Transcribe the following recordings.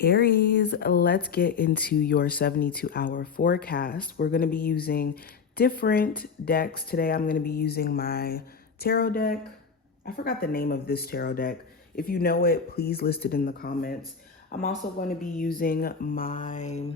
Aries, let's get into your 72-hour forecast. We're going to be using different decks. Today I'm going to be using my tarot deck. I forgot the name of this tarot deck. If you know it, please list it in the comments. I'm also going to be using my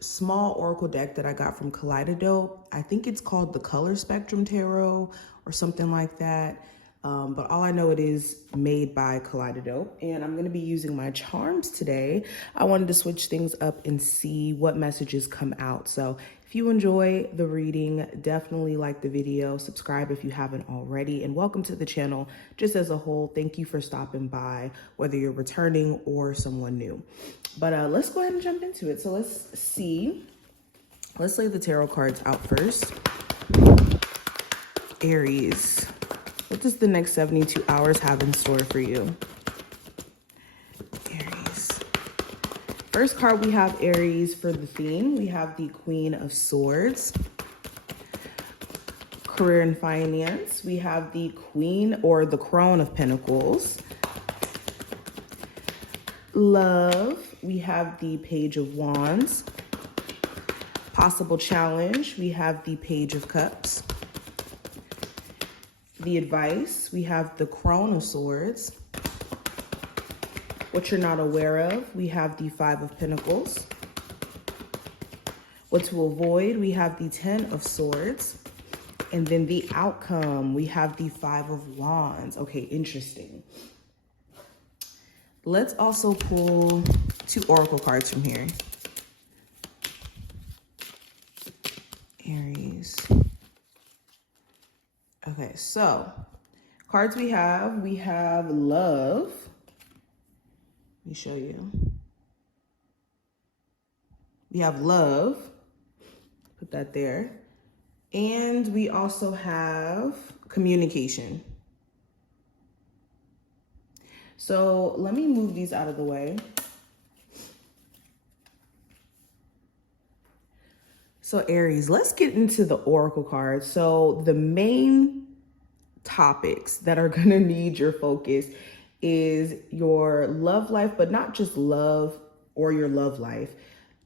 small oracle deck that I got from Kaleidodope. I think it's called the Color Spectrum Tarot or something like that. But all I know, it is made by Kaleidodope, and I'm going to be using my charms today. I wanted to switch things up and see what messages come out. So if you enjoy the reading, definitely like the video, subscribe if you haven't already, and welcome to the channel just as a whole. Thank you for stopping by, whether you're returning or someone new. But let's go ahead and jump into it. So let's see. Let's lay the tarot cards out first. Aries. What does the next 72 hours have in store for you? Aries. First card, we have Aries for the theme. We have the Queen of Swords. Career and finance. We have the Queen or the Crown of Pentacles. Love. We have the Page of Wands. Possible challenge. We have the Page of Cups. The advice, we have the Crown of Swords. What you're not aware of, we have the Five of Pentacles. What to avoid, we have the Ten of Swords. And then the outcome, we have the Five of Wands. Okay, interesting. Let's also pull two oracle cards from here. Aries. Okay, so cards we have love. Let me show you. We have love. Put that there. And we also have communication. So let me move these out of the way. So Aries, let's get into the oracle cards. So the main topics that are gonna need your focus is your love life, but not just love or your love life,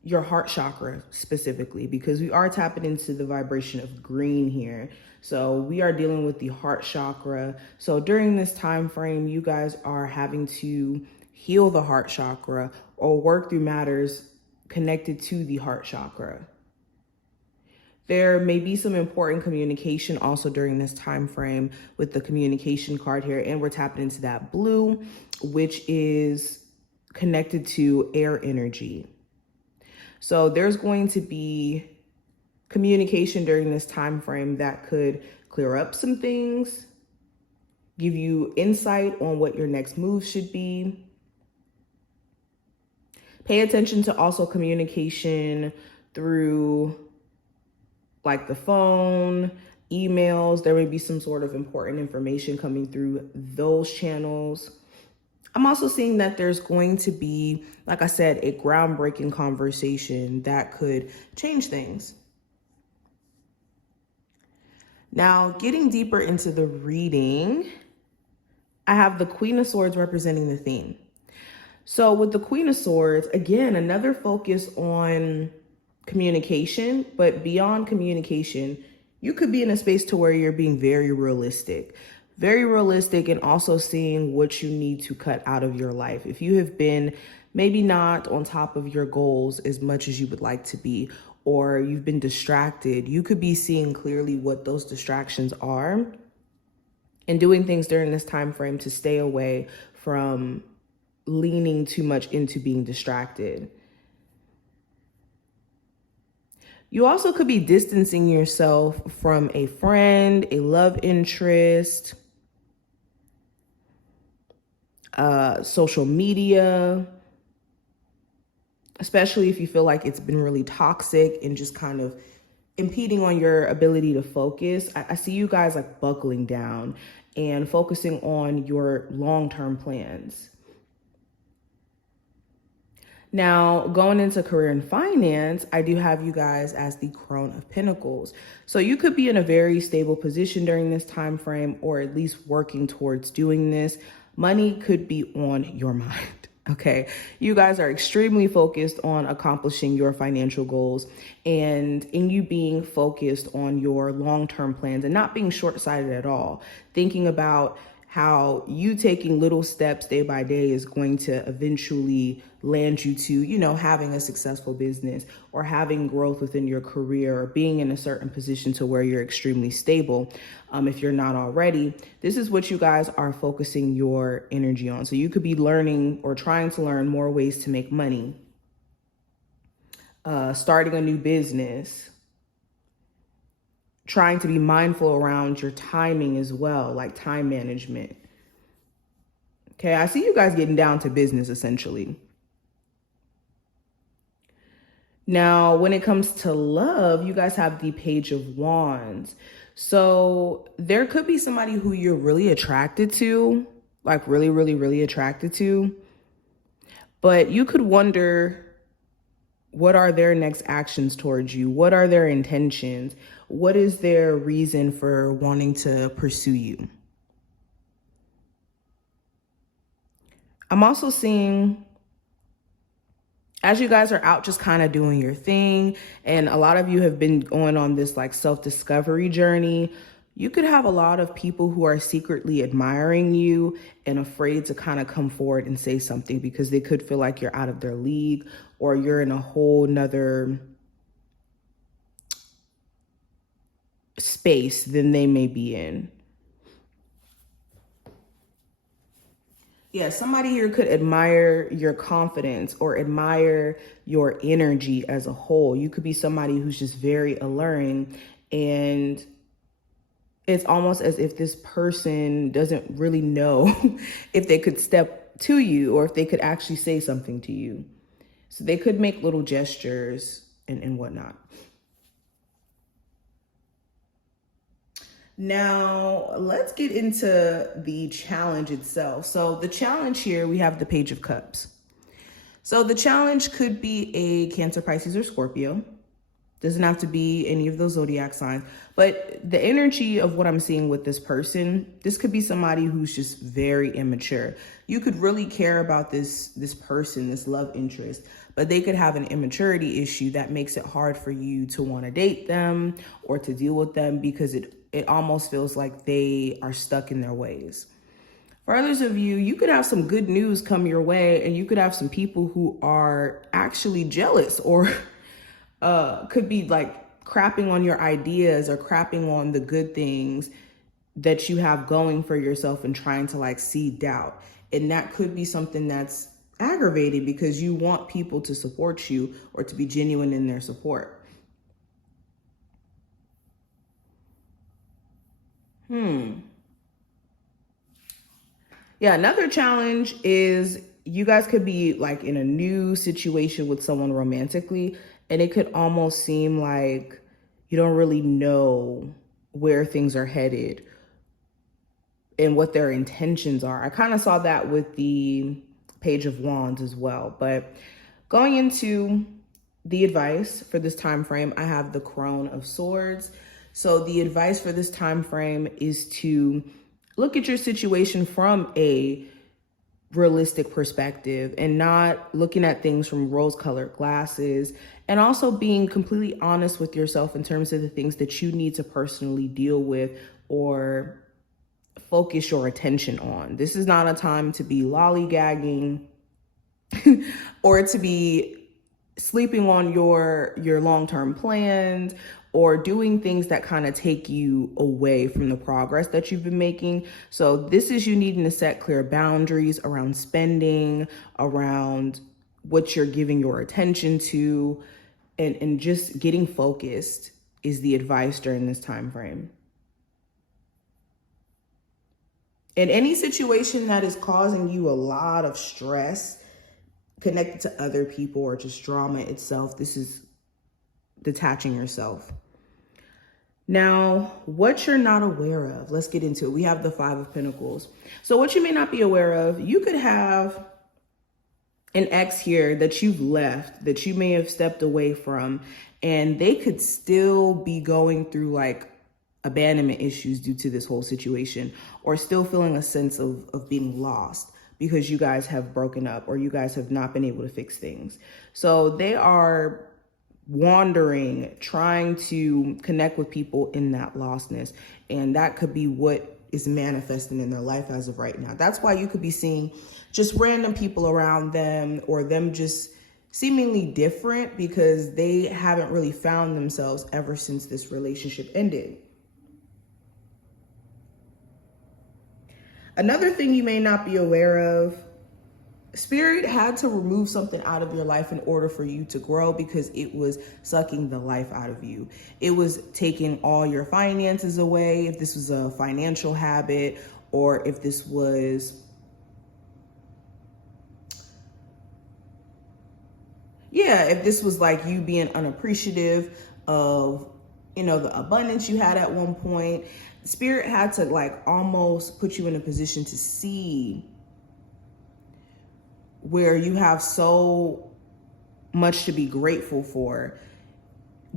your heart chakra specifically, because we are tapping into the vibration of green here. So we are dealing with the heart chakra. So during this time frame, you guys are having to heal the heart chakra or work through matters connected to the heart chakra. There may be some important communication also during this time frame with the communication card here, and we're tapping into that blue, which is connected to air energy. So there's going to be communication during this time frame that could clear up some things, give you insight on what your next move should be. Pay attention to also communication through like the phone, emails. There may be some sort of important information coming through those channels. I'm also seeing that there's going to be, like I said, a groundbreaking conversation that could change things. Now, getting deeper into the reading, I have the Queen of Swords representing the theme. So with the Queen of Swords, again, another focus on communication, but beyond communication, you could be in a space to where you're being very realistic and also seeing what you need to cut out of your life. If you have been maybe not on top of your goals as much as you would like to be, or you've been distracted, you could be seeing clearly what those distractions are and doing things during this time frame to stay away from leaning too much into being distracted. You also could be distancing yourself from a friend, a love interest, social media, especially if you feel like it's been really toxic and just kind of impeding on your ability to focus. I see you guys like buckling down and focusing on your long-term plans. Now, going into career and finance, I do have you guys as the Crown of Pentacles. So you could be in a very stable position during this time frame, or at least working towards doing this. Money could be on your mind. Okay, you guys are extremely focused on accomplishing your financial goals and in you being focused on your long-term plans and not being short-sighted at all. Thinking about how you taking little steps day by day is going to eventually land you to, having a successful business or having growth within your career or being in a certain position to where you're extremely stable. If you're not already, this is what you guys are focusing your energy on. So you could be learning or trying to learn more ways to make money, starting a new business, trying to be mindful around your timing as well, like time management. Okay, I see you guys getting down to business essentially. Now, when it comes to love, you guys have the Page of Wands. So there could be somebody who you're really attracted to, like really, really, really attracted to. But you could wonder, what are their next actions towards you? What are their intentions? What is their reason for wanting to pursue you? I'm also seeing, as you guys are out just kind of doing your thing, and a lot of you have been going on this like self-discovery journey, you could have a lot of people who are secretly admiring you and afraid to kind of come forward and say something because they could feel like you're out of their league or you're in a whole nother space than they may be in. Yeah, somebody here could admire your confidence or admire your energy as a whole. You could be somebody who's just very alluring, and it's almost as if this person doesn't really know if they could step to you or if they could actually say something to you. So they could make little gestures and whatnot. Now, let's get into the challenge itself. So the challenge here, we have the Page of Cups. So the challenge could be a Cancer, Pisces, or Scorpio. Doesn't have to be any of those zodiac signs. But the energy of what I'm seeing with this person, this could be somebody who's just very immature. You could really care about this person, this love interest, but they could have an immaturity issue that makes it hard for you to want to date them or to deal with them because it almost feels like they are stuck in their ways. For others of you, you could have some good news come your way, and you could have some people who are actually jealous or could be like crapping on your ideas or crapping on the good things that you have going for yourself and trying to like seed doubt. And that could be something that's aggravating because you want people to support you or to be genuine in their support. Yeah, another challenge is you guys could be like in a new situation with someone romantically, and it could almost seem like you don't really know where things are headed and what their intentions are. I kind of saw that with the Page of Wands as well. But going into the advice for this time frame, I have the Crone of Swords. So the advice for this time frame is to look at your situation from a realistic perspective and not looking at things from rose-colored glasses, and also being completely honest with yourself in terms of the things that you need to personally deal with or focus your attention on. This is not a time to be lollygagging or to be sleeping on your long-term plans or doing things that kind of take you away from the progress that you've been making. So this is you needing to set clear boundaries around spending, around what you're giving your attention to, and just getting focused is the advice during this time frame. In any situation that is causing you a lot of stress connected to other people or just drama itself, this is detaching yourself. Now, what you're not aware of, let's get into it. We have the Five of Pentacles. So what you may not be aware of, you could have an ex here that you've left, that you may have stepped away from, and they could still be going through like abandonment issues due to this whole situation, or still feeling a sense of being lost. because you guys have broken up or you guys have not been able to fix things. So they are wandering, trying to connect with people in that lostness. And that could be what is manifesting in their life as of right now. That's why you could be seeing just random people around them, or them just seemingly different, because they haven't really found themselves ever since this relationship ended. Another thing you may not be aware of, Spirit had to remove something out of your life in order for you to grow, because it was sucking the life out of you. It was taking all your finances away. If this was a financial habit, or if this was, if this was like you being unappreciative of, the abundance you had at one point, Spirit had to like almost put you in a position to see where you have so much to be grateful for,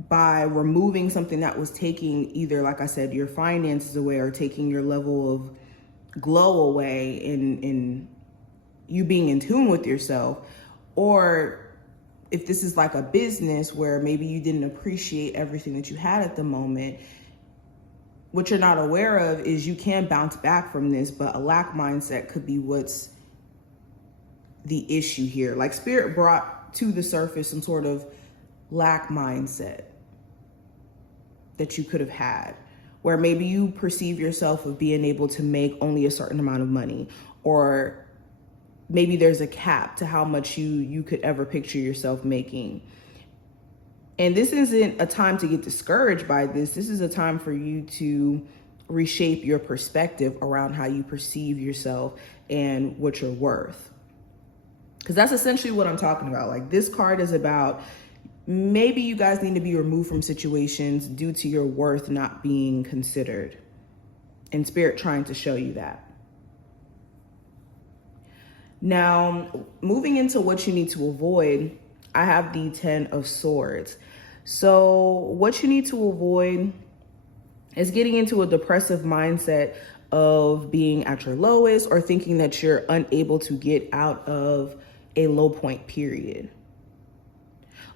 by removing something that was taking either, like I said, your finances away, or taking your level of glow away in you being in tune with yourself. Or if this is like a business where maybe you didn't appreciate everything that you had at the moment, what you're not aware of is you can bounce back from this, but a lack mindset could be what's the issue here. Like Spirit brought to the surface some sort of lack mindset that you could have had, where maybe you perceive yourself of being able to make only a certain amount of money, or maybe there's a cap to how much you could ever picture yourself making. And this isn't a time to get discouraged by this. This is a time for you to reshape your perspective around how you perceive yourself and what you're worth. Because that's essentially what I'm talking about. Like, this card is about, maybe you guys need to be removed from situations due to your worth not being considered. And Spirit trying to show you that. Now, moving into what you need to avoid, I have the 10 of Swords. So what you need to avoid is getting into a depressive mindset of being at your lowest, or thinking that you're unable to get out of a low point period.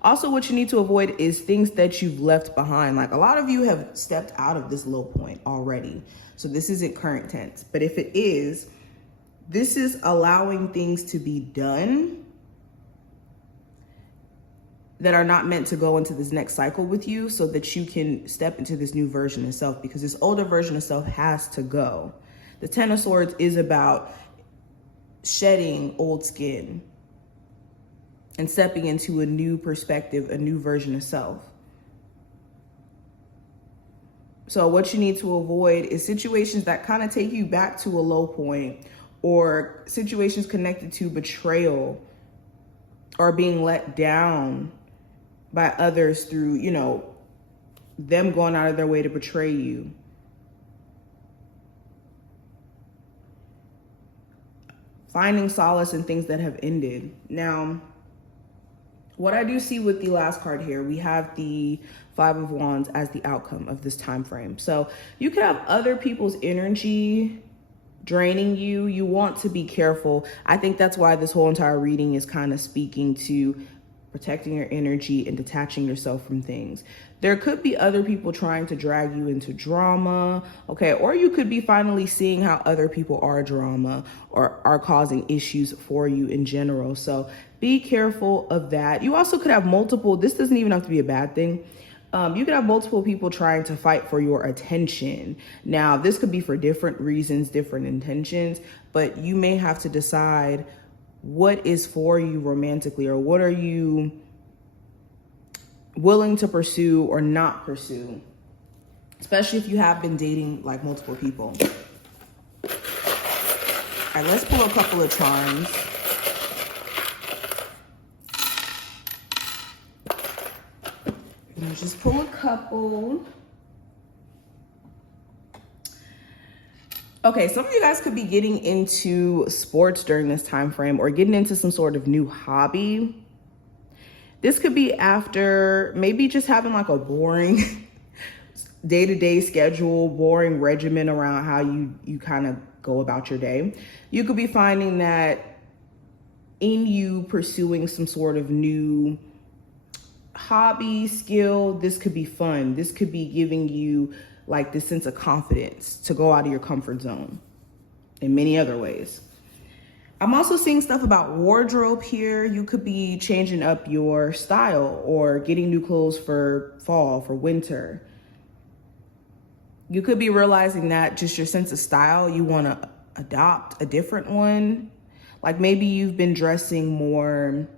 Also, what you need to avoid is things that you've left behind. Like, a lot of you have stepped out of this low point already. So this isn't current tense, but if it is, this is allowing things to be done that are not meant to go into this next cycle with you, so that you can step into this new version of self, because this older version of self has to go. The 10 of Swords is about shedding old skin and stepping into a new perspective, a new version of self. So what you need to avoid is situations that kind of take you back to a low point, or situations connected to betrayal or being let down by others through, them going out of their way to betray you. Finding solace in things that have ended. Now, what I do see with the last card here, we have the 5 of Wands as the outcome of this time frame. So you can have other people's energy draining you. You want to be careful. I think that's why this whole entire reading is kind of speaking to protecting your energy and detaching yourself from things. There could be other people trying to drag you into drama, okay? Or you could be finally seeing how other people are drama or are causing issues for you in general. So be careful of that. You also could have multiple, this doesn't even have to be a bad thing. You could have multiple people trying to fight for your attention. Now, this could be for different reasons, different intentions, but you may have to decide what is for you romantically, or what are you willing to pursue or not pursue, especially if you have been dating like multiple people. All right, let's pull a couple of charms. Just pull a couple. Okay, some of you guys could be getting into sports during this time frame, or getting into some sort of new hobby. This could be after maybe just having like a boring day-to-day schedule, boring regimen around how you kind of go about your day. You could be finding that in you pursuing some sort of new hobby, skill, this could be fun. This could be giving you like this sense of confidence to go out of your comfort zone in many other ways. I'm also seeing stuff about wardrobe here. You could be changing up your style or getting new clothes for fall, for winter. You could be realizing that just your sense of style, you want to adopt a different one. Like maybe you've been dressing more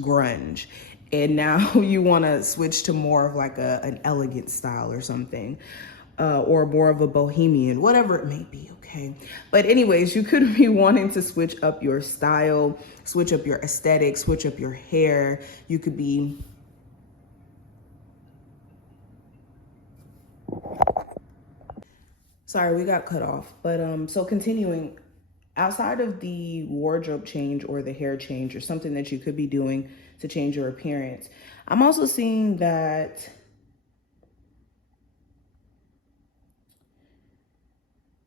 grunge and now you want to switch to more of like an elegant style or something, or more of a bohemian, whatever it may be. Okay. But anyways, you could be wanting to switch up your style, switch up your aesthetic, switch up your hair. You could be sorry, we got cut off. But so continuing, outside of the wardrobe change or the hair change or something that you could be doing to change your appearance, I'm also seeing that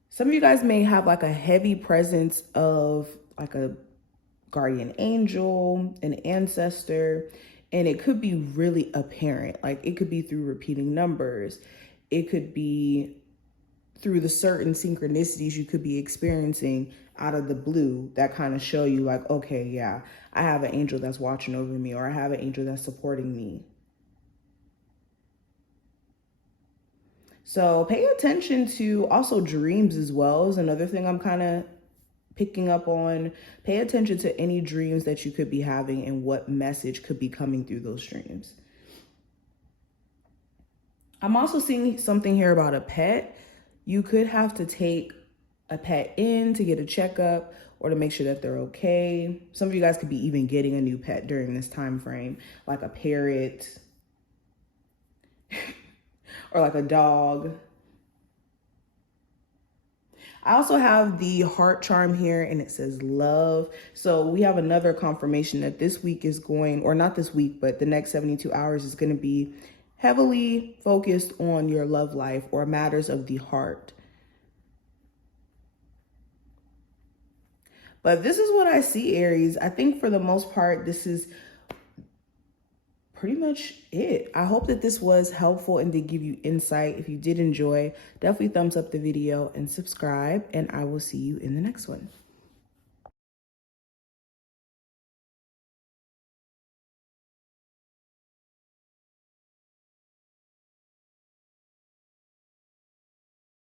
some of you guys may have like a heavy presence of like a guardian angel, an ancestor, and it could be really apparent. Like it could be through repeating numbers. It could be through the certain synchronicities you could be experiencing out of the blue that kind of show you like, okay, yeah, I have an angel that's watching over me, or I have an angel that's supporting me. So pay attention to also dreams as well is another thing I'm kind of picking up on. Pay attention to any dreams that you could be having and what message could be coming through those dreams. I'm also seeing something here about a pet. You could have to take a pet in to get a checkup or to make sure that they're okay. Some of you guys could be even getting a new pet during this time frame, like a parrot or like a dog. I also have the heart charm here and it says love. So we have another confirmation that this week is going, or not this week, but the next 72 hours is going to be heavily focused on your love life or matters of the heart. But this is what I see, Aries. I think for the most part, this is pretty much it. I hope that this was helpful and did give you insight. If you did enjoy, definitely thumbs up the video and subscribe, and I will see you in the next one.